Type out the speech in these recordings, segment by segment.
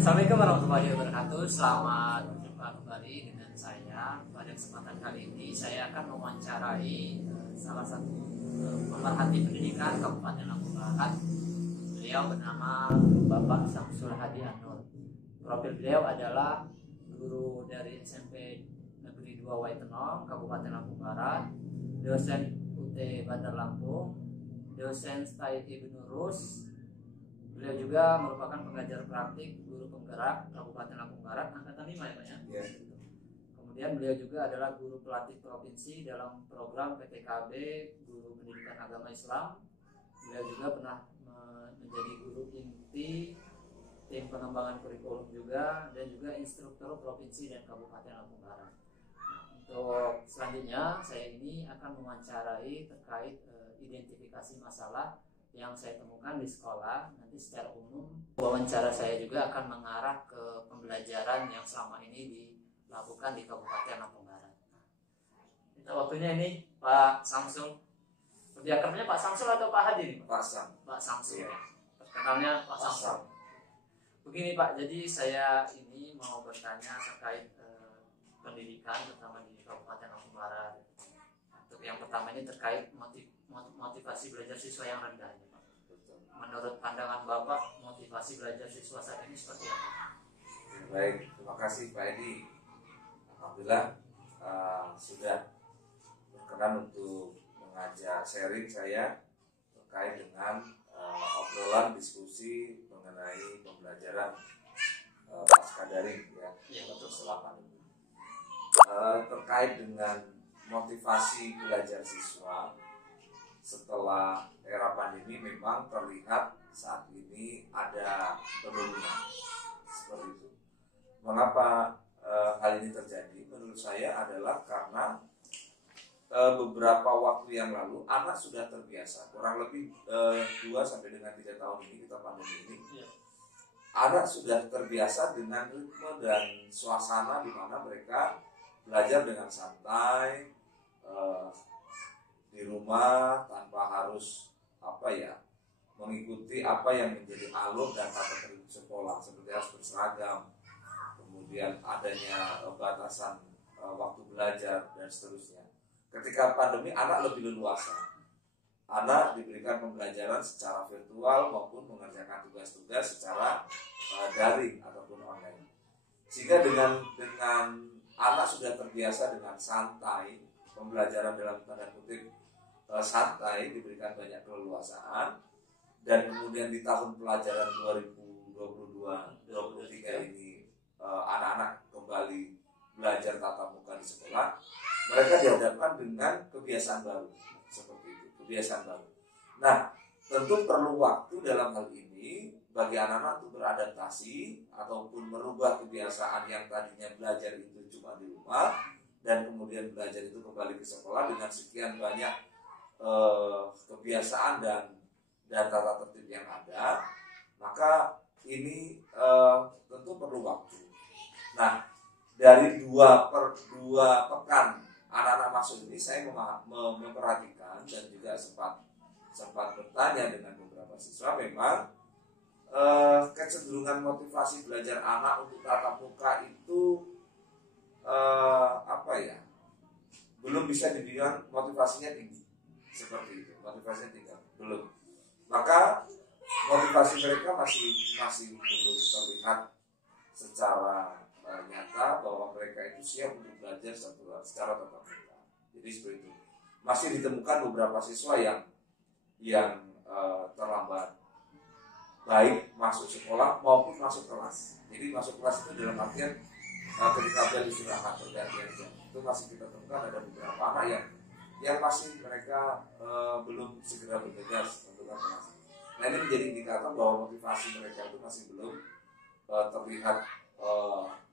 Assalamualaikum warahmatullahi wabarakatuh. Selamat berjumpa kembali dengan saya. Pada kesempatan kali ini saya akan mewawancarai salah satu pemerhati pendidikan Kabupaten Lampung Barat. Beliau bernama Bapak Samsul Hadi Anur. Profil beliau adalah guru dari SMP Negeri 2 Waitenong, Kabupaten Lampung Barat, dosen UT Bandar Lampung, dosen STAI Ibnu Rus. Beliau juga merupakan pengajar praktik guru penggerak Kabupaten Lampung Barat angkatan 5 ya Pak ya? Yes. Kemudian beliau juga adalah guru pelatih provinsi dalam program PTKB Guru Pendidikan Agama Islam. Beliau juga pernah menjadi guru inti tim pengembangan kurikulum juga dan juga instruktur provinsi dan Kabupaten Lampung Barat. Untuk selanjutnya saya ini akan mewawancarai terkait identifikasi masalah yang saya temukan di sekolah. Nanti secara umum wawancara saya juga akan mengarah ke pembelajaran yang selama ini dilakukan di Kabupaten Lampung Barat. Kita waktunya ini Pak Samsul. Lebih akrabnya Pak Samsul atau Pak Hadi nih? Pak Sam. Pak Samsul. Iya. Perkenalnya Pak Samsul. Begini Pak, jadi saya ini mau bertanya terkait pendidikan terutama di Kabupaten Lampung Barat. Untuk yang pertama ini terkait motivasi belajar siswa yang rendah ya, Pak. Menurut pandangan Bapak, motivasi belajar siswa saat ini seperti apa? Baik, terima kasih Pak Edi. Alhamdulillah sudah berkenan untuk mengajak sharing saya terkait dengan obrolan diskusi mengenai pembelajaran pasca daring ya, untuk selama ini. Terkait dengan motivasi belajar siswa setelah era pandemi memang terlihat saat ini ada penurunan seperti itu. Mengapa hal ini terjadi? Menurut saya adalah karena beberapa waktu yang lalu anak sudah terbiasa, kurang lebih 2 sampai dengan 3 tahun ini kita pandemi ini. Anak sudah terbiasa dengan ritme dan suasana di mana mereka belajar dengan santai di rumah tanpa harus mengikuti apa yang menjadi alur dan tata tertib sekolah, seperti harus berseragam, kemudian adanya batasan waktu belajar dan seterusnya. Ketika pandemi anak lebih leluasa, anak diberikan pembelajaran secara virtual maupun mengerjakan tugas-tugas secara daring ataupun online. Sehingga dengan anak sudah terbiasa dengan santai, pembelajaran dalam tanda kutip santai, diberikan banyak keleluasaan, dan kemudian di tahun pelajaran 2022-2023 ini anak-anak kembali belajar tatap muka di sekolah, mereka dihadapkan dengan kebiasaan baru seperti itu, kebiasaan baru. Nah, tentu perlu waktu dalam hal ini bagi anak-anak untuk beradaptasi ataupun merubah kebiasaan yang tadinya belajar itu cuma di rumah dan kemudian belajar itu kembali ke sekolah dengan sekian banyak kebiasaan dan tata tertib yang ada, maka ini tentu perlu waktu. Nah, dari 2 pekan anak-anak masuk ini, saya memperhatikan dan juga sempat bertanya dengan beberapa siswa, memang kecenderungan motivasi belajar anak untuk tatap muka itu belum bisa dibilang motivasinya tinggi seperti itu, motivasinya tinggi belum. Maka motivasi mereka masih belum terlihat secara nyata bahwa mereka itu siap untuk belajar secara tatap muka. Jadi seperti itu. Masih ditemukan beberapa siswa yang terlambat, baik masuk sekolah maupun masuk kelas. Jadi masuk kelas itu dalam artian ketika beliau istirahat pergantian jam, itu masih kita temukan ada beberapa anak yang masih mereka belum segera bergegas untuk kelas. Nah, ini menjadi indikator bahwa motivasi mereka itu masih belum terlihat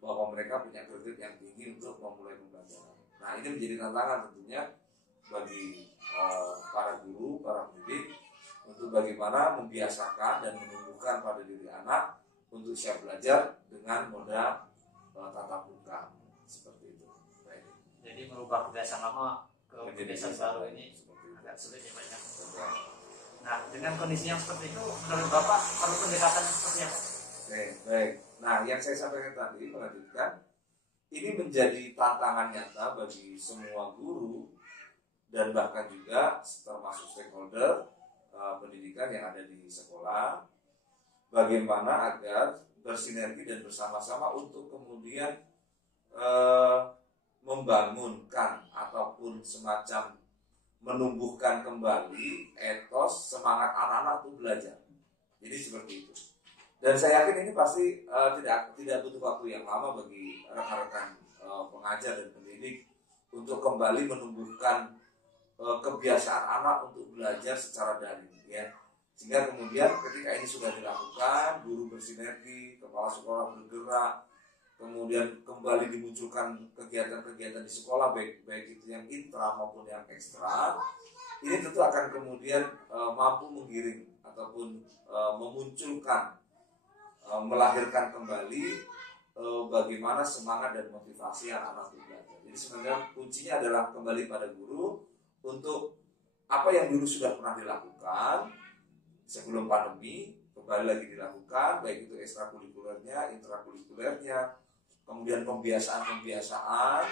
bahwa mereka punya kredit yang tinggi untuk memulai pembelajaran. Nah, ini menjadi tantangan tentunya bagi para guru, para pendidik untuk bagaimana membiasakan dan menumbuhkan pada diri anak untuk siap belajar dengan moda tatap muka seperti itu. Baik. Jadi merubah kebiasaan lama ke kebiasaan baru ini agak sulit ya Pak ya. Nah, dengan kondisi yang seperti itu, menurut Bapak perlu pendekatan seperti apa? Baik. Nah, yang saya sampaikan tadi melanjutkan, ini menjadi tantangan nyata bagi semua guru dan bahkan juga termasuk stakeholder pendidikan yang ada di sekolah, bagaimana agar bersinergi dan bersama-sama untuk kemudian membangunkan ataupun semacam menumbuhkan kembali etos semangat anak-anak untuk belajar. Jadi seperti itu. Dan saya yakin ini pasti tidak butuh waktu yang lama bagi rekan-rekan pengajar dan pendidik untuk kembali menumbuhkan kebiasaan anak untuk belajar secara daring, ya. Sehingga kemudian ketika ini sudah dilakukan, guru bersinergi, kepala sekolah bergerak, kemudian kembali dimunculkan kegiatan-kegiatan di sekolah, baik itu yang intra maupun yang ekstra, ini tentu akan kemudian mampu menggiring ataupun memunculkan, melahirkan kembali bagaimana semangat dan motivasi anak-anak untuk belajar. Jadi sebenarnya kuncinya adalah kembali pada guru untuk apa yang dulu sudah pernah dilakukan sebelum pandemi, kembali lagi dilakukan, baik itu ekstrakurikulernya, intrakurikulernya, kemudian pembiasaan-pembiasaan.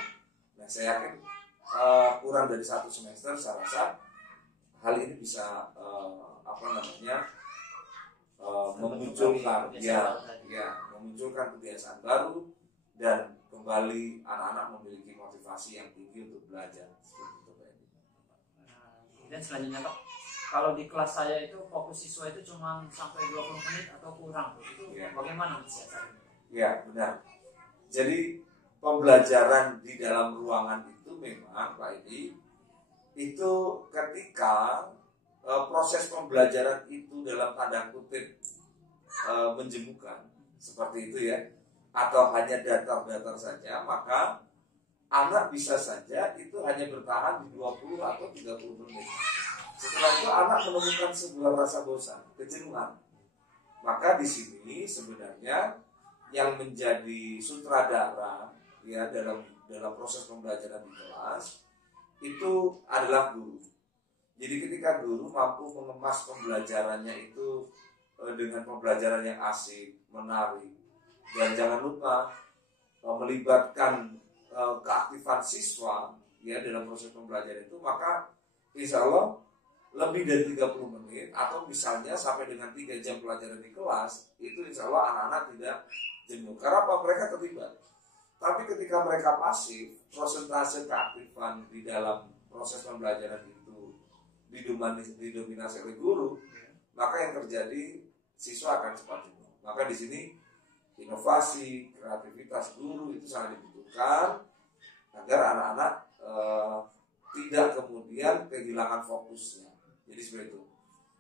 Nah, saya yakin kurang dari 1 semester, saya rasa hal ini bisa memunculkan memunculkan kebiasaan baru dan kembali anak-anak memiliki motivasi yang tinggi untuk belajar. Dan selanjutnya Pak, kalau di kelas saya itu fokus siswa itu cuma sampai 20 menit atau kurang, itu bagaimana mensiasatinya? Ya, benar. Jadi pembelajaran di dalam ruangan itu memang Pak Edi, itu ketika proses pembelajaran itu dalam tanda kutip menjemukan seperti itu ya, atau hanya datar-datar saja, maka anak bisa saja itu hanya bertahan di 20 atau 30 menit. Setelah itu anak menemukan sebuah rasa bosan, kejenuhan. Maka di sini sebenarnya yang menjadi sutradara ya dalam proses pembelajaran di kelas itu adalah guru. Jadi ketika guru mampu mengemas pembelajarannya itu dengan pembelajaran yang asik, menarik, dan jangan lupa melibatkan keaktifan siswa ya dalam proses pembelajaran itu, maka insya Allah lebih dari 30 menit atau misalnya sampai dengan 3 jam pelajaran di kelas itu insya Allah anak-anak tidak jenuh. Karena apa? Mereka terlibat. Tapi ketika mereka pasif, prosentase keaktifan di dalam proses pembelajaran itu didominasi oleh guru, maka yang terjadi siswa akan cepat jenuh. Maka di sini inovasi, kreativitas guru itu sangat dibutuhkan agar anak-anak tidak kemudian kehilangan fokusnya. Jadi seperti itu.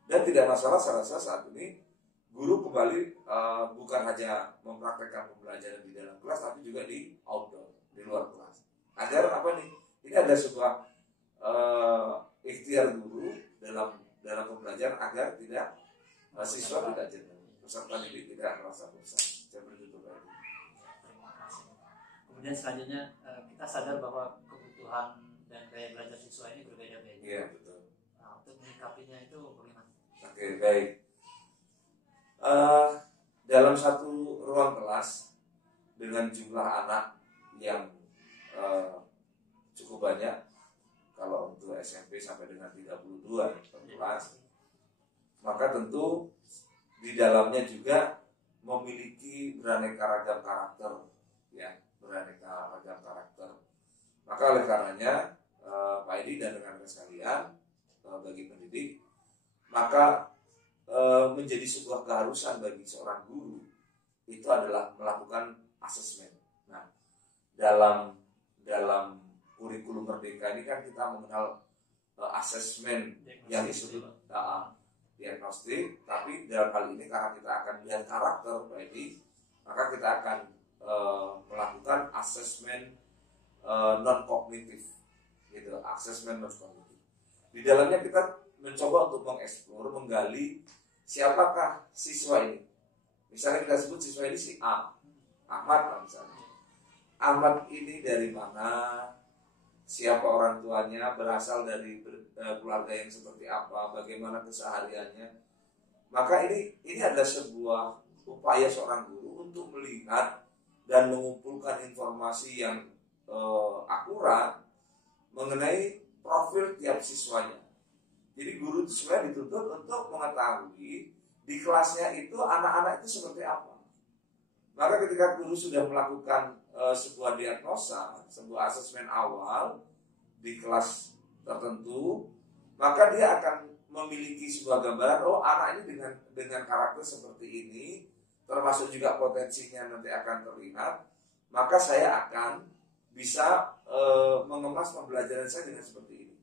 Dan tidak masalah saya rasa saat ini guru kembali bukan hanya mempraktekkan pembelajaran di dalam kelas, tapi juga di outdoor, di luar kelas. Agar apa nih? Ini ada sebuah ikhtiar guru dalam pembelajaran agar tidak siswa tidak jenuh, peserta didik tidak merasa bosan. Seperti itu. Kemudian selanjutnya kita sadar bahwa kebutuhan dan gaya belajar siswa ini berbeda-beda. Iya, betul. Nah, untuk menyikapinya itu bagaimana? Oke, baik. Dalam satu ruang kelas dengan jumlah anak yang cukup banyak, kalau untuk SMP sampai dengan 32 per kelas, maka tentu di dalamnya juga memiliki beraneka ragam karakter, ya, beraneka ragam karakter. Maka oleh karenanya Pak Edi dan rekan-rekan sekalian, bagi pendidik, maka menjadi sebuah keharusan bagi seorang guru itu adalah melakukan asesmen. Nah, dalam kurikulum Merdeka ini kan kita mengenal asesmen yang disebut diagnostik, tapi dalam hal ini karena kita akan melihat karakter Pak Edi, maka kita akan melakukan asesmen non kognitif, gitu, asesmen non kognitif. Di dalamnya kita mencoba untuk mengeksplor, menggali siapakah siswa ini. Misalnya kita sebut siswa ini si A, Ahmad misalnya. Ahmad ini dari mana? Siapa orang tuanya? Berasal dari keluarga yang seperti apa? Bagaimana kesehariannya? Maka ini adalah sebuah upaya seorang guru untuk melihat dan mengumpulkan informasi yang akurat mengenai profil tiap siswanya. Jadi guru itu sebenarnya dituntut untuk mengetahui di kelasnya itu anak-anak itu seperti apa. Maka ketika guru sudah melakukan sebuah diagnosa, sebuah asesmen awal di kelas tertentu, maka dia akan memiliki sebuah gambaran, oh anak ini dengan karakter seperti ini, termasuk juga potensinya nanti akan terlihat, maka saya akan bisa mengemas pembelajaran saya dengan seperti ini.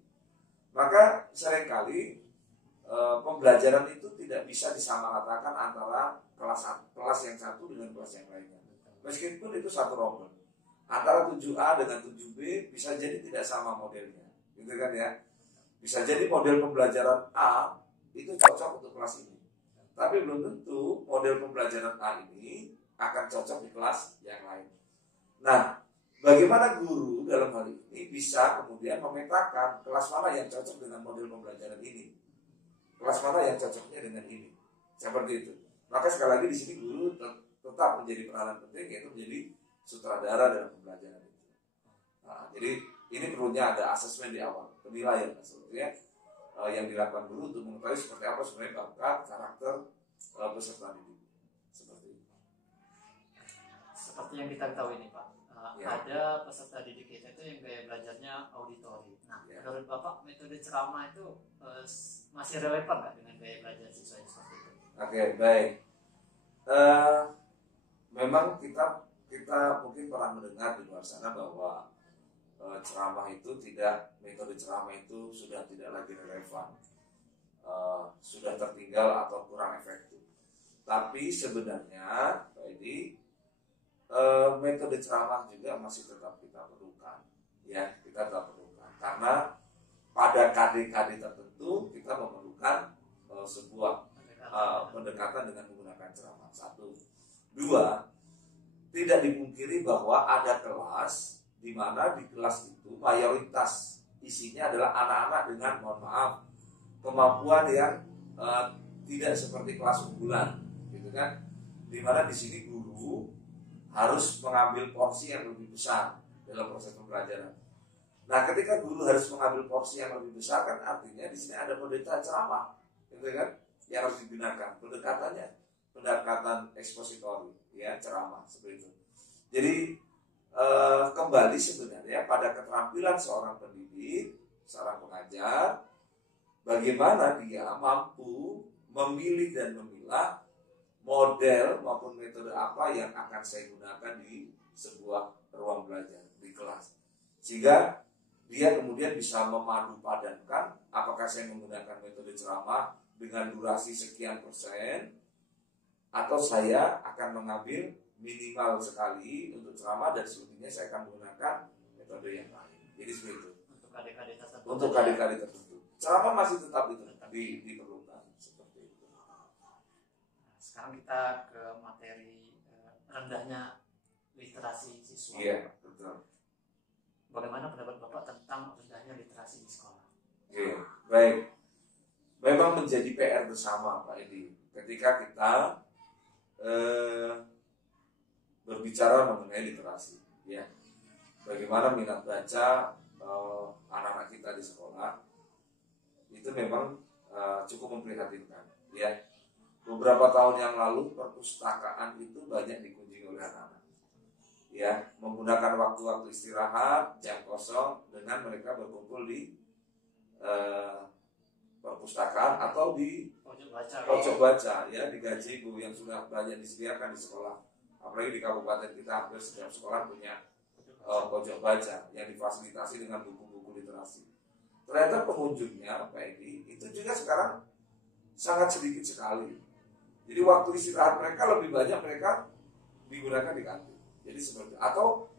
Maka seringkali pembelajaran itu tidak bisa disamaratakan antara kelas yang satu dengan kelas yang lainnya. Meskipun itu satu rombel, antara 7A dengan 7B bisa jadi tidak sama modelnya, gitu kan ya. Bisa jadi model pembelajaran A itu cocok untuk kelas ini, tapi belum tentu model pembelajaran A ini akan cocok di kelas yang lain. Nah, bagaimana guru dalam hal ini bisa kemudian memetakan kelas mana yang cocok dengan model pembelajaran ini, kelas mana yang cocoknya dengan ini, seperti itu. Maka sekali lagi di sini guru tetap menjadi peranan penting, yaitu menjadi sutradara dalam pembelajaran itu. Nah, jadi ini perlunya ada asesmen di awal, penilaian sebetulnya yang dilakukan guru untuk mengetahui seperti apa sebenarnya bakat, karakter peserta didik. Seperti itu. Seperti yang kita ketahui ini Pak, ada peserta didik kita itu yang gaya belajarnya auditori. Nah, menurut Bapak metode ceramah itu masih relevan nggak dengan gaya belajar siswa yang seperti itu? Oke, baik. Memang kita mungkin pernah mendengar di luar sana bahwa ceramah itu metode ceramah itu sudah tidak lagi relevan, sudah tertinggal atau kurang efektif. Tapi sebenarnya jadi metode ceramah juga masih tetap kita perlukan, ya kita tetap perlukan karena pada KD-KD tertentu kita memerlukan sebuah pendekatan dengan menggunakan ceramah. 1, 2, tidak dipungkiri bahwa ada kelas di mana di kelas itu mayoritas isinya adalah anak-anak dengan, mohon maaf, kemampuan yang tidak seperti kelas unggulan, gitu kan? Di mana di sini guru harus mengambil porsi yang lebih besar dalam proses pembelajaran. Nah, ketika guru harus mengambil porsi yang lebih besar, kan artinya di sini ada pendekatan ceramah, gitu kan? Yang harus digunakan pendekatan ekspositori, ya ceramah seperti itu. Jadi kembali sebenarnya pada keterampilan seorang pendidik, seorang pengajar, bagaimana dia mampu memilih dan memilah model maupun metode apa yang akan saya gunakan di sebuah ruang belajar di kelas, sehingga dia kemudian bisa memadu padankan apakah saya menggunakan metode ceramah dengan durasi sekian persen atau saya akan mengambil minimal sekali untuk ceramah dan selebihnya saya akan menggunakan metode yang lain. Jadi seperti itu. Untuk KD-KD tertentu. Ceramah masih tetap diperlukan seperti itu. Sekarang kita ke materi rendahnya literasi siswa. Iya, betul. Bagaimana pendapat Bapak tentang rendahnya literasi di sekolah? Oke, baik. Memang menjadi PR bersama Pak Edi ketika kita berbicara mengenai literasi, ya. Bagaimana minat baca anak-anak kita di sekolah itu memang cukup memprihatinkan, ya. Beberapa tahun yang lalu perpustakaan itu banyak dikunjungi oleh anak-anak, ya, menggunakan waktu-waktu istirahat, jam kosong dengan mereka berkumpul di perpustakaan atau di pojok baca, ya, di gazebo yang sudah banyak disediakan di sekolah. Apalagi di kabupaten kita hampir setiap sekolah punya pojok baca yang difasilitasi dengan buku-buku literasi. Ternyata pengunjungnya Pak Edi itu juga sekarang sangat sedikit sekali. Jadi waktu istirahat mereka lebih banyak mereka digunakan di kantin. Jadi seperti atau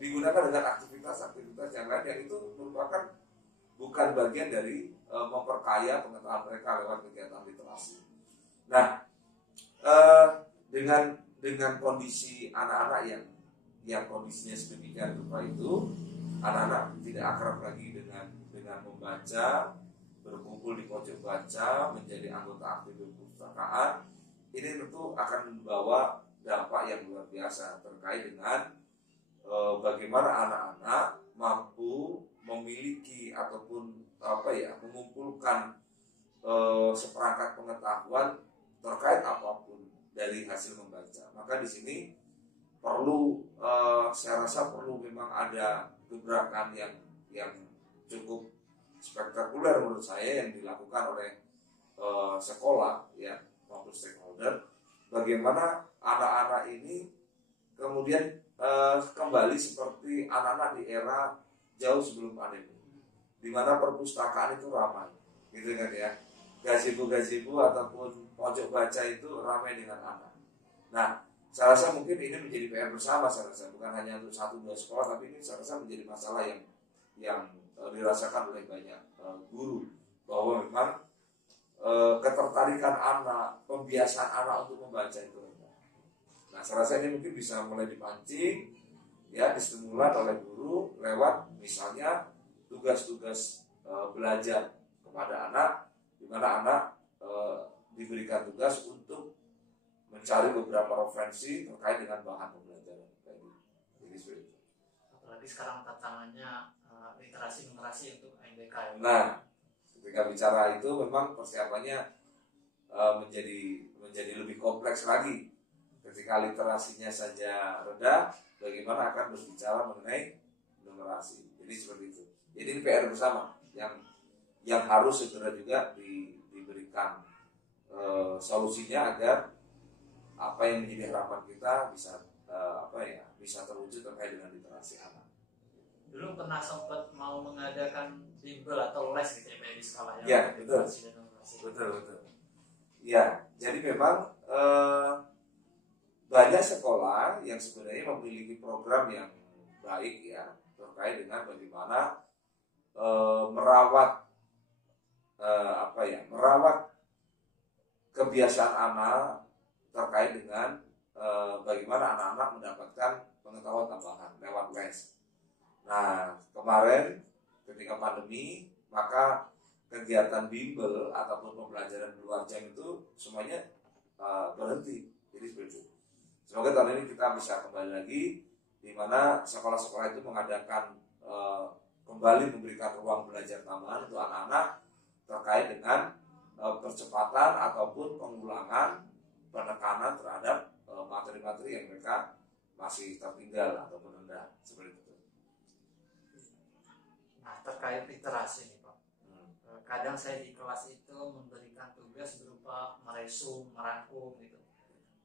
digunakan dengan aktivitas-aktivitas yang lain yang itu merupakan bukan bagian dari memperkaya pengetahuan mereka lewat kegiatan literasi. Nah, dengan kondisi anak-anak yang kondisinya sedemikian rupa itu, anak-anak tidak akrab lagi dengan membaca, berkumpul di pojok baca, menjadi anggota aktif perpustakaan, ini tentu akan membawa dampak yang luar biasa terkait dengan bagaimana anak-anak mampu memiliki ataupun mengumpulkan seperangkat pengetahuan terkait apapun dari hasil membaca. Maka di sini perlu saya rasa perlu memang ada gebrakan yang cukup spektakuler menurut saya yang dilakukan oleh sekolah ya maupun stakeholder, bagaimana anak-anak ini kemudian kembali seperti anak-anak di era jauh sebelum pandemi, di mana perpustakaan itu ramai, gitu kan ya, gazebo ataupun pojok baca itu ramai dengan anak. Nah, saya rasa mungkin ini menjadi PR bersama, saya rasa bukan hanya untuk 1-2 sekolah, tapi ini saya rasa menjadi masalah yang dirasakan oleh banyak guru, bahwa memang ketertarikan anak, pembiasaan anak untuk membaca itu rendah. Nah, saya rasa ini mungkin bisa mulai dipancing, ya, distimulan oleh guru lewat misalnya tugas-tugas belajar kepada anak, di mana anak diberikan tugas untuk mencari beberapa referensi terkait dengan bahan pembelajaran. Jadi seperti itu. Apalagi sekarang tantangannya literasi numerasi untuk MBK ya. Nah, ketika bicara itu memang persiapannya menjadi lebih kompleks lagi. Ketika literasinya saja rendah, bagaimana akan berbicara mengenai numerasi. Jadi seperti itu. Jadi ini PR bersama yang harus segera juga diberikan solusinya agar apa yang menjadi harapan kita bisa terwujud terkait dengan literasi anak. Dulu pernah sempat mau mengadakan bimbel atau les gitu ya di sekolah ya. Ya, betul. Ya, jadi memang banyak sekolah yang sebenarnya memiliki program yang baik ya terkait dengan bagaimana merawat kebiasaan anak terkait dengan bagaimana anak-anak mendapatkan pengetahuan tambahan lewat les. Nah, kemarin ketika pandemi, maka kegiatan bimbel ataupun pembelajaran di luar jam itu semuanya berhenti. Jadi seperti itu. Semoga tahun ini kita bisa kembali lagi, di mana sekolah-sekolah itu mengadakan kembali memberikan ruang belajar tambahan untuk anak-anak terkait dengan percepatan ataupun pengulangan penekanan terhadap materi-materi yang mereka masih tertinggal ataupun rendah seperti itu. Nah, terkait literasi nih Pak, kadang saya di kelas itu memberikan tugas berupa meresum, merangkum gitu.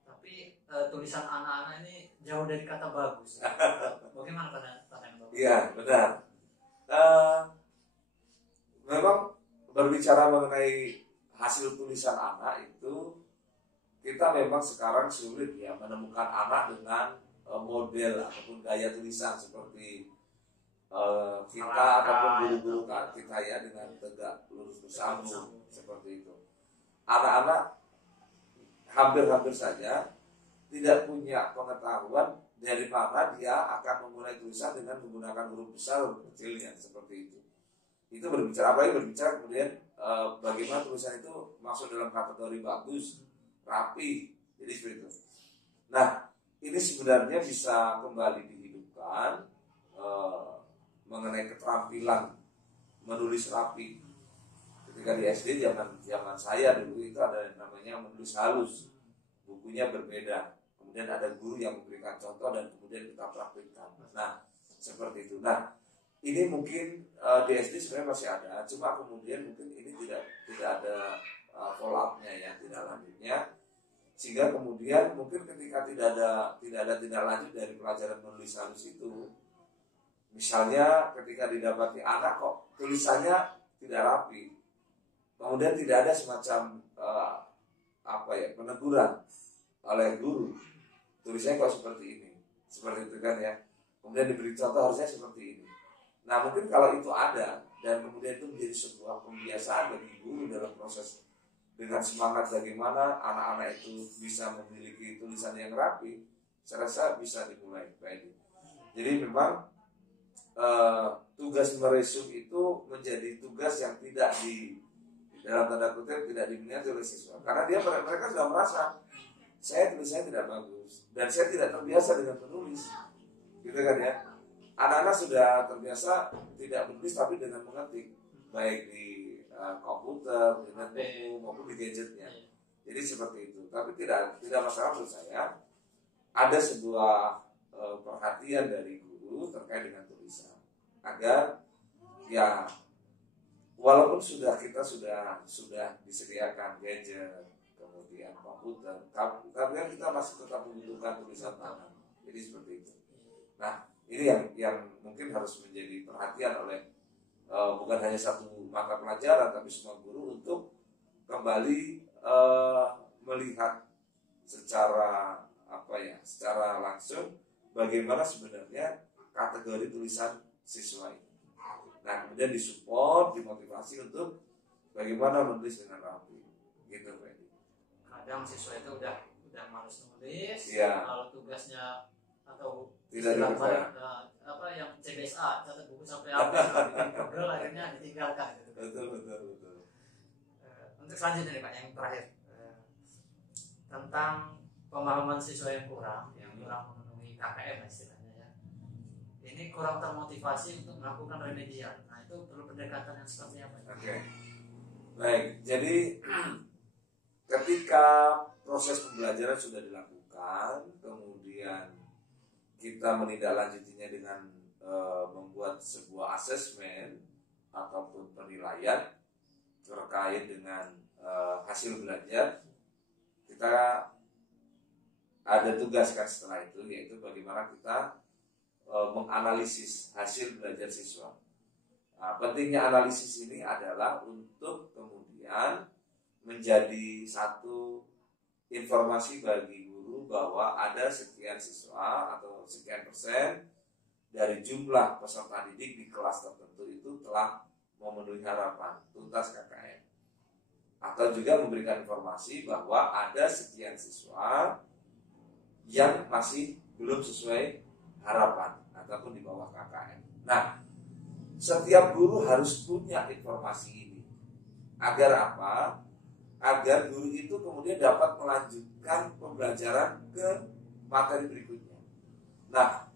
Tapi tulisan anak-anak ini jauh dari kata bagus. Bagaimana pandangan Bapak? Iya, benar. Memang berbicara mengenai hasil tulisan anak itu, kita memang sekarang sulit ya menemukan anak dengan model ataupun gaya tulisan seperti kita ataupun guru-guru kita ya, dengan tegak lurus bersambung seperti itu. Anak-anak hampir saja tidak punya pengetahuan dari mana dia akan memulai tulisan dengan menggunakan huruf besar huruf kecilnya seperti itu. Itu berbicara kemudian bagaimana tulisan itu masuk dalam kategori bagus, rapi, jadi seperti itu. Nah, ini sebenarnya bisa kembali dihidupkan mengenai keterampilan menulis rapi. Ketika di SD zaman saya dulu itu ada yang namanya menulis halus, bukunya berbeda. Kemudian ada guru yang memberikan contoh dan kemudian kita praktikkan. Nah, seperti itu. Nah, ini mungkin di SD sebenarnya masih ada, cuma kemudian mungkin ini tidak ada follow up-nya ya, tidak lanjutnya, sehingga kemudian mungkin ketika tidak ada tindak lanjut dari pelajaran menulis halus itu, misalnya ketika didapati anak kok tulisannya tidak rapi, kemudian tidak ada semacam peneguran oleh guru, tulisannya kok seperti ini, seperti itu kan ya, kemudian diberi contoh harusnya seperti ini. Nah, mungkin kalau itu ada dan kemudian itu menjadi sebuah pembiasaan bagi guru dalam proses dengan semangat bagaimana anak-anak itu bisa memiliki tulisan yang rapi, saya rasa bisa dimulai Pak Edi. Jadi memang tugas meresum itu menjadi tugas yang tidak dalam tanda kutip tidak diminati oleh siswa karena mereka sudah merasa tulisannya tidak bagus dan saya tidak terbiasa dengan menulis, gitu kan ya. Anak-anak sudah terbiasa tidak menulis tapi dengan mengetik, baik di komputer, di netbook maupun di gadgetnya. Jadi seperti itu. Tapi tidak masalah menurut saya. Ada sebuah perhatian dari guru terkait dengan tulisan agar ya walaupun kita sudah disediakan gadget kemudian komputer, tapi kan kita masih tetap membutuhkan tulisan tangan. Jadi seperti itu. Nah, ini yang mungkin harus menjadi perhatian oleh bukan hanya satu mata pelajaran, tapi semua guru untuk kembali melihat secara secara langsung bagaimana sebenarnya kategori tulisan siswa ini. Nah, kemudian disupport, dimotivasi untuk bagaimana menulis dengan rapi, gitu Pak. Kadang siswa itu udah malas nulis, kalau tugasnya atau tidak dikerjakan, yang CBSA catat buku sampai habis, bikin program akhirnya ditinggalkan. Gitu. Betul. Untuk selanjutnya nih Pak, yang terakhir tentang pemahaman siswa yang kurang memenuhi KKM istilahnya ya. Ini kurang termotivasi untuk melakukan remedial. Nah itu perlu pendekatan yang seperti apa? Oke. Baik, jadi ketika proses pembelajaran sudah dilakukan, kemudian kita menindaklanjutinya dengan membuat sebuah asesmen ataupun penilaian terkait dengan hasil belajar, kita ada tugas kan setelah itu, yaitu bagaimana kita menganalisis hasil belajar siswa. Nah, pentingnya analisis ini adalah untuk kemudian menjadi satu informasi bagi guru bahwa ada sekian siswa atau sekian persen dari jumlah peserta didik di kelas tertentu itu telah memenuhi harapan tuntas KKM, atau juga memberikan informasi bahwa ada sekian siswa yang masih belum sesuai harapan ataupun di bawah KKM. Nah, setiap guru harus punya informasi ini. Agar apa? Agar guru itu kemudian dapat melanjutkan pembelajaran ke materi berikutnya. Nah,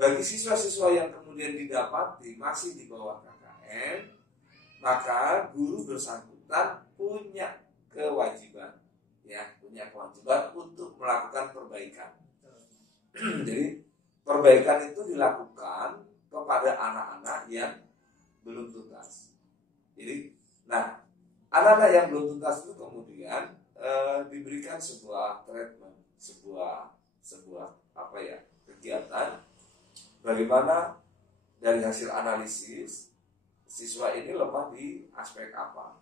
bagi siswa-siswa yang kemudian didapati masih di bawah KKM, maka guru bersangkutan punya kewajiban untuk melakukan perbaikan. Jadi perbaikan itu dilakukan kepada anak-anak yang belum tuntas. Jadi, anak-anak yang belum tuntas itu kemudian diberikan sebuah treatment, sebuah kegiatan bagaimana dari hasil analisis siswa ini lemah di aspek apa,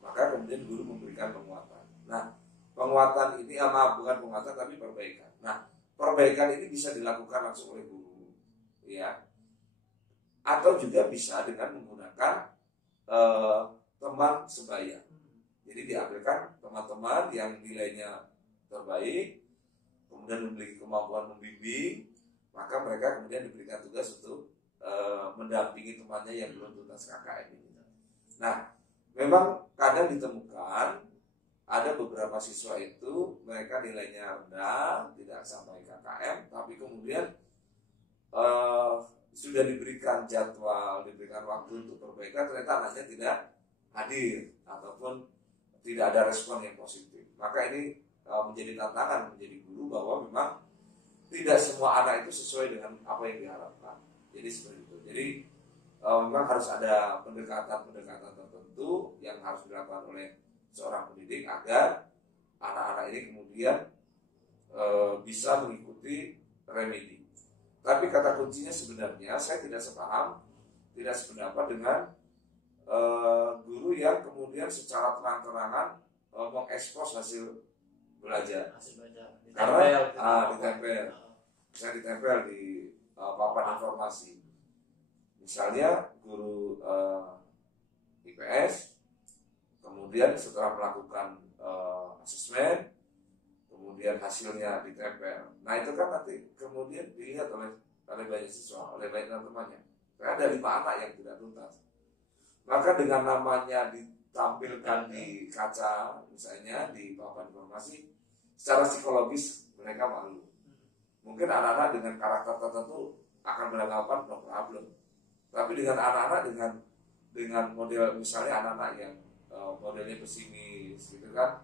maka kemudian guru memberikan penguatan. Nah, penguatan ini bukan penguatan tapi perbaikan. Nah, perbaikan ini bisa dilakukan langsung oleh guru, ya, atau juga bisa dengan menggunakan teman sebaya. Jadi diambilkan teman-teman yang nilainya terbaik, kemudian memiliki kemampuan membimbing, maka mereka kemudian diberikan tugas untuk mendampingi temannya yang belum tuntas KKM ini. Nah, memang kadang ditemukan ada beberapa siswa itu mereka nilainya rendah, tidak sampai KKM, tapi kemudian sudah diberikan jadwal, diberikan waktu untuk perbaikan, ternyata anaknya tidak hadir ataupun tidak ada respon yang positif. Maka ini menjadi tantangan menjadi guru bahwa memang tidak semua anak itu sesuai dengan apa yang diharapkan. Jadi seperti itu. Jadi memang harus ada pendekatan tertentu yang harus dilakukan oleh seorang pendidik agar anak-anak ini kemudian bisa mengikuti remedi. Tapi kata kuncinya sebenarnya saya tidak sependapat dengan guru yang kemudian secara terang-terangan mengekspos hasil belajar. Karena ditempel di papan informasi. Misalnya guru IPS kemudian setelah melakukan asesmen, kemudian hasilnya ditempel. Nah, itu kan nanti kemudian dilihat oleh banyak siswa, oleh banyak teman-temannya. Karena ada 5 anak yang tidak tuntas. Maka dengan namanya tampilkan di kaca misalnya di papan informasi, secara psikologis mereka malu. Mungkin anak-anak dengan karakter tertentu akan beranggapan no problem, tapi dengan anak-anak dengan model misalnya anak-anak yang modelnya pesimis gitu kan,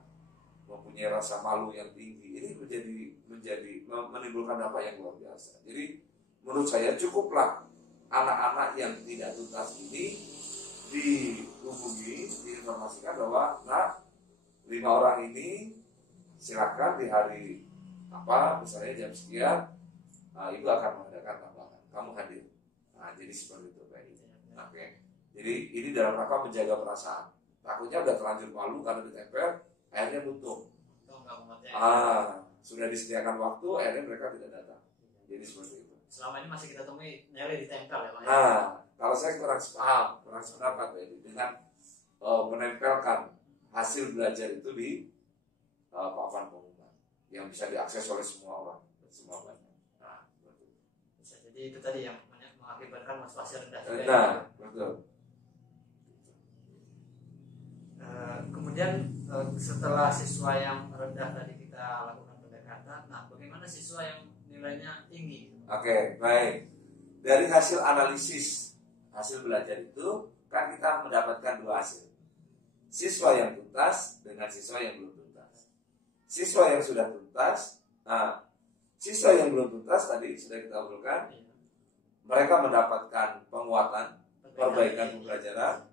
mempunyai rasa malu yang tinggi, ini menimbulkan dampak yang luar biasa. Jadi menurut saya cukuplah anak-anak yang tidak tuntas ini dihubungi, diinformasikan bahwa nah 5 orang ini silakan di hari apa misalnya jam sekian ibu akan mengadakan tambahan, kamu hadir. Nah jadi seperti itu Pak. Oke. Jadi ini dalam rangka menjaga perasaan. Takutnya udah terlanjur malu karena ditempel, akhirnya buntung. Sudah disediakan waktu, akhirnya mereka tidak datang. Jadi seperti itu. Selama ini masih kita temui nyari ditempel ya Pak. Nah, kalau saya kurang sependapat ya, dengan menempelkan hasil belajar itu di papan pengumuman yang bisa diakses oleh semua orang, semua banyak. Nah, betul. Bisa jadi itu tadi yang mengakibatkan motivasi rendah. Nah, betul. Kemudian setelah siswa yang rendah tadi kita lakukan pendekatan, nah bagaimana siswa yang nilainya tinggi? Oke, baik. Dari hasil analisis hasil belajar itu kan kita mendapatkan 2 hasil. Siswa yang tuntas dengan siswa yang belum tuntas. Siswa yang sudah tuntas, siswa yang belum tuntas tadi sudah kita obrolkan, mereka mendapatkan penguatan, perbaikan pembelajaran,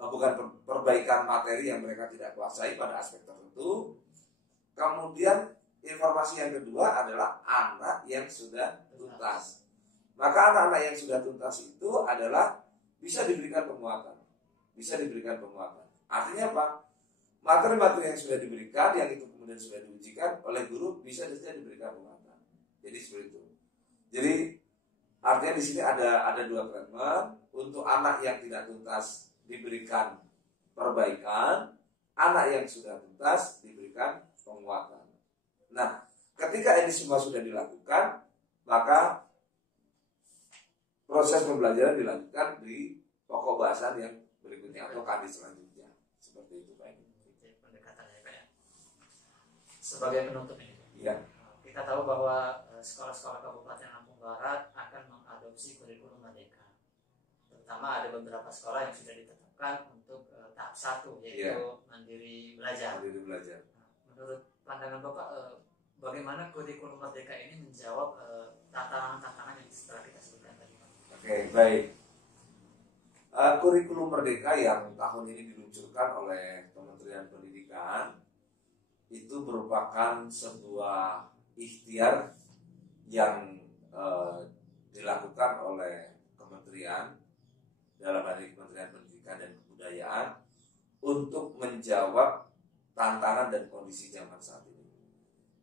bukan perbaikan materi yang mereka tidak kuasai pada aspek tertentu. Kemudian informasi yang kedua adalah anak yang sudah tuntas. Maka anak-anak yang sudah tuntas itu adalah bisa diberikan penguatan. Bisa diberikan penguatan. Artinya apa? Materi-materi yang sudah diberikan, yang itu kemudian sudah diujikan oleh guru, bisa saja diberikan penguatan. Jadi seperti itu. Jadi artinya di sini ada 2 treatment. Untuk anak yang tidak tuntas diberikan perbaikan, anak yang sudah tuntas diberikan penguatan. Nah, ketika ini semua sudah dilakukan, maka proses pembelajaran dilanjutkan di pokok bahasan yang berikutnya atau kali selanjutnya. Seperti itu Pak. Pendekatannya Pak ya. Sebagai penutup ini. Iya. Kita tahu bahwa sekolah-sekolah Kabupaten Lampung Barat akan mengadopsi kurikulum Merdeka. Terutama ada beberapa sekolah yang sudah ditetapkan untuk tahap 1 yaitu mandiri belajar. Mandiri belajar. Menurut pandangan Bapak, bagaimana kurikulum Merdeka ini menjawab tantangan-tantangan yang setelah kita sebutkan tadi? Oke, baik. Kurikulum Merdeka yang tahun ini diluncurkan oleh Kementerian Pendidikan itu merupakan sebuah ikhtiar yang dilakukan oleh kementerian, dalam hal ini Kementerian Pendidikan dan Kebudayaan, untuk menjawab tantangan dan kondisi zaman saat ini.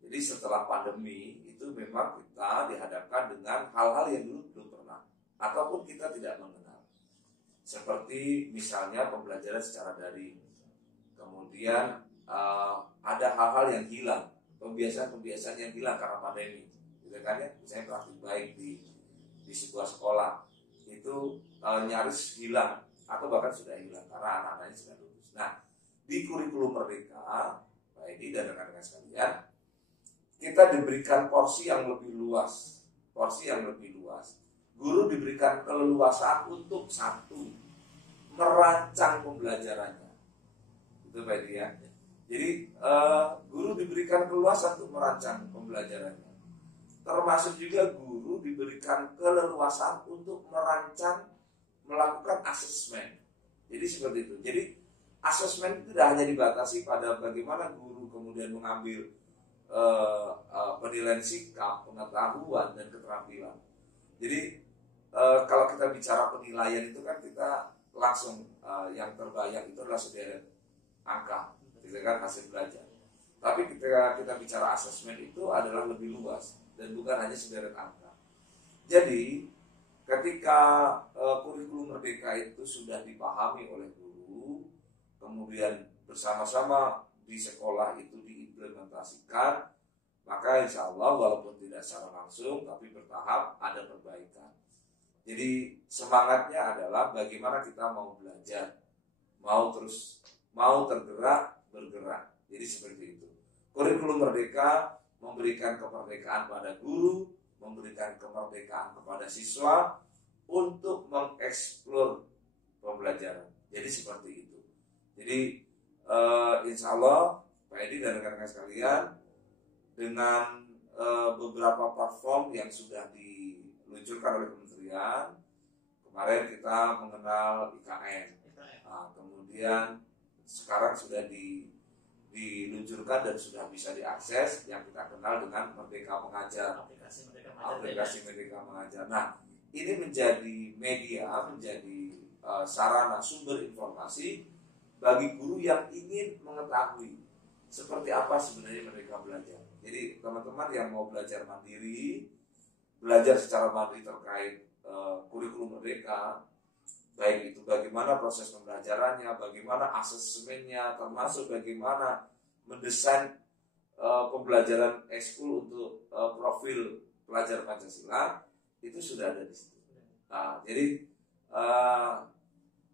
Jadi setelah pandemi itu memang kita dihadapkan dengan hal-hal yang dulu belum pernah ataupun kita tidak mengenal. Seperti misalnya pembelajaran secara daring. Kemudian ada hal-hal yang hilang, pembiasaan-pembiasaan yang hilang karena pandemi. Gitu kan ya? Misalnya praktik baik di sebuah sekolah itu nyaris hilang atau bahkan sudah hilang karena anak-anaknya sudah lulus. Nah, di kurikulum Merdeka, Pak Edi dan rekan-rekan sekalian, kita diberikan porsi yang lebih luas. Guru diberikan keleluasaan untuk merancang pembelajarannya. Itu Pak Edi ya. Jadi guru diberikan keleluasaan untuk merancang pembelajarannya. Termasuk juga guru diberikan keleluasaan untuk melakukan asesmen. Jadi seperti itu. Jadi asesmen itu tidak hanya dibatasi pada bagaimana guru kemudian mengambil penilaian sikap, pengetahuan, dan keterampilan. Jadi kalau kita bicara penilaian itu kan kita langsung yang terbayang itu adalah sederet angka, gitu kan, hasil belajar. Tapi ketika kita bicara asesmen itu adalah lebih luas dan bukan hanya sederet angka. Jadi ketika kurikulum Merdeka itu sudah dipahami oleh guru, kemudian bersama-sama di sekolah itu diimplementasikan, maka insya Allah walaupun tidak secara langsung tapi bertahap ada perbaikan. Jadi semangatnya adalah bagaimana kita mau belajar, mau terus mau tergerak bergerak. Jadi seperti itu. Kurikulum Merdeka memberikan kemerdekaan pada guru, memberikan kemerdekaan kepada siswa untuk mengeksplor pembelajaran. Jadi seperti itu. Jadi insya Allah Pak Edi dan rekan-rekan sekalian, dengan beberapa platform yang sudah diluncurkan oleh kementerian, kemarin kita mengenal IKN, kemudian sekarang sudah diluncurkan dan sudah bisa diakses yang kita kenal dengan Merdeka Mengajar, aplikasi Merdeka Mengajar. Nah, ini menjadi media, menjadi sarana sumber informasi bagi guru yang ingin mengetahui seperti apa sebenarnya mereka belajar. Jadi teman-teman yang mau belajar mandiri, belajar secara mandiri terkait kurikulum Merdeka, baik itu bagaimana proses pembelajarannya, bagaimana asesmennya, termasuk bagaimana mendesain pembelajaran ekskul untuk profil pelajar Pancasila, itu sudah ada di situ. Nah, jadi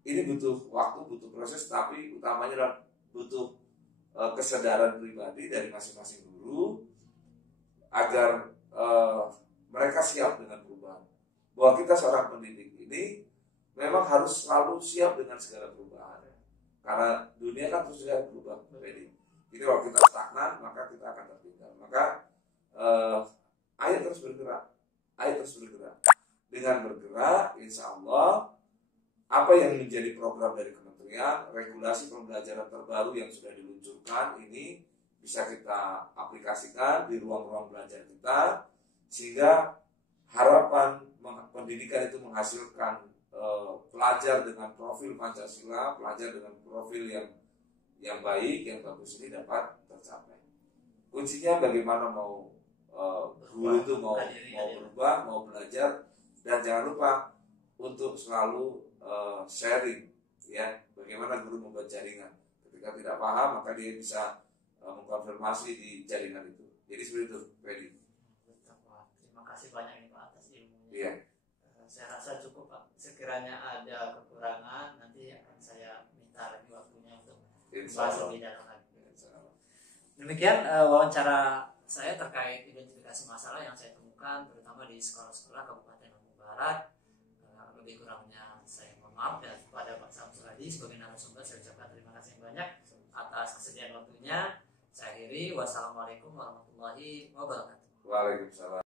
ini butuh waktu, butuh proses, tapi utamanya adalah butuh kesadaran pribadi dari masing-masing guru agar mereka siap dengan perubahan. Bahwa kita seorang pendidik ini memang harus selalu siap dengan segala perubahan, karena dunia kan terus saja berubah. Jadi kalau kita stagnan, maka kita akan tertinggal. Maka ayo terus bergerak, ayo terus bergerak. Dengan bergerak, insya Allah apa yang menjadi program dari kementerian, regulasi pembelajaran terbaru yang sudah diluncurkan ini bisa kita aplikasikan di ruang-ruang belajar kita, sehingga harapan pendidikan itu menghasilkan pelajar dengan profil Pancasila, pelajar dengan profil yang baik, yang bagus ini dapat tercapai. Kuncinya bagaimana mau guru itu mau berubah, mau belajar, dan jangan lupa untuk selalu sharing, ya, bagaimana guru membuat jaringan. Ketika tidak paham, maka dia bisa mengkonfirmasi di jaringan itu. Jadi seperti itu, Freddy. Terima kasih banyak ini Pak atas ilmunya. Iya. Saya rasa cukup Pak. Sekiranya ada kekurangan, nanti akan saya minta lagi waktunya untuk bahas lebih dalam lagi. Demikian wawancara saya terkait identifikasi masalah yang saya temukan, terutama di sekolah-sekolah Kabupaten Lampung Barat. Lebih kurangnya saya mohon maaf, dan kepada Pak Samsul Hadi sebagai narasumber saya ucapkan terima kasih banyak atas kesediaan waktunya. Saya akhiri. Wassalamualaikum warahmatullahi wabarakatuh. Waalaikumsalam.